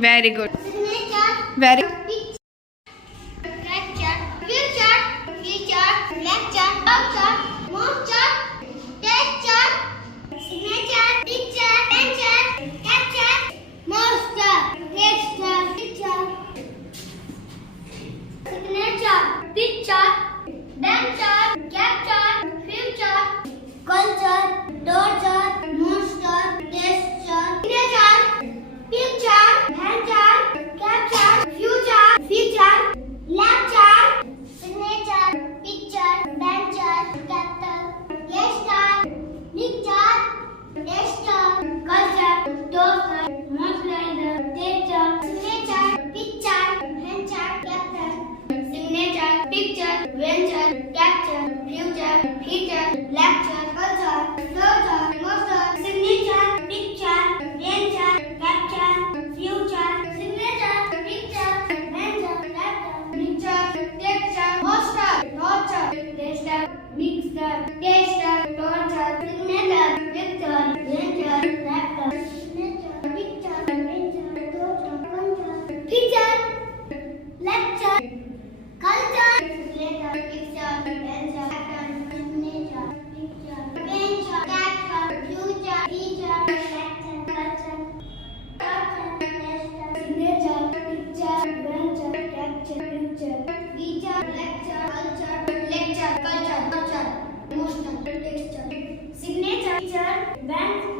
Very good. Signature. Very. Lecture. Future. Feature. Lecture. Voucher. Moisture. Texture. Signature. Picture. Venture. Capture. Monster. Texture. Picture. Signature. Picture. Venture. Capture. Future. Culture. Torture. Monster. Texture. Signature. Picture. Venture. Capture. Future. Feature. Lecture. Signature. Picture. Venture. Capture. Gesture. Picture. Texture. Culture. Torture. Monster. Texture. Signature. Picture. Venture. Capture. Signature. Picture. Venture. Capture. Future. Feature. Lecture. Culture. Torture. Monster. Signature. Picture. Venture. Capture. Future. Signature. Picture. Venture. Capture. Picture. Texture. Monster. Torture. Texture. Mixture. Texture. Torture. Signature. Picture. Venture. Capture. Signature. Picture. Venture. Torture. Culture. Feature. Lecture. Culture. Signature. Picture. Venture. Capture. Signature. Picture. Venture. Capture. Future. Feature. Lecture. Culture. Signature, picture, venture, capture, future, feature, lecture, culture, culture, motion, texture, signature, picture, venture.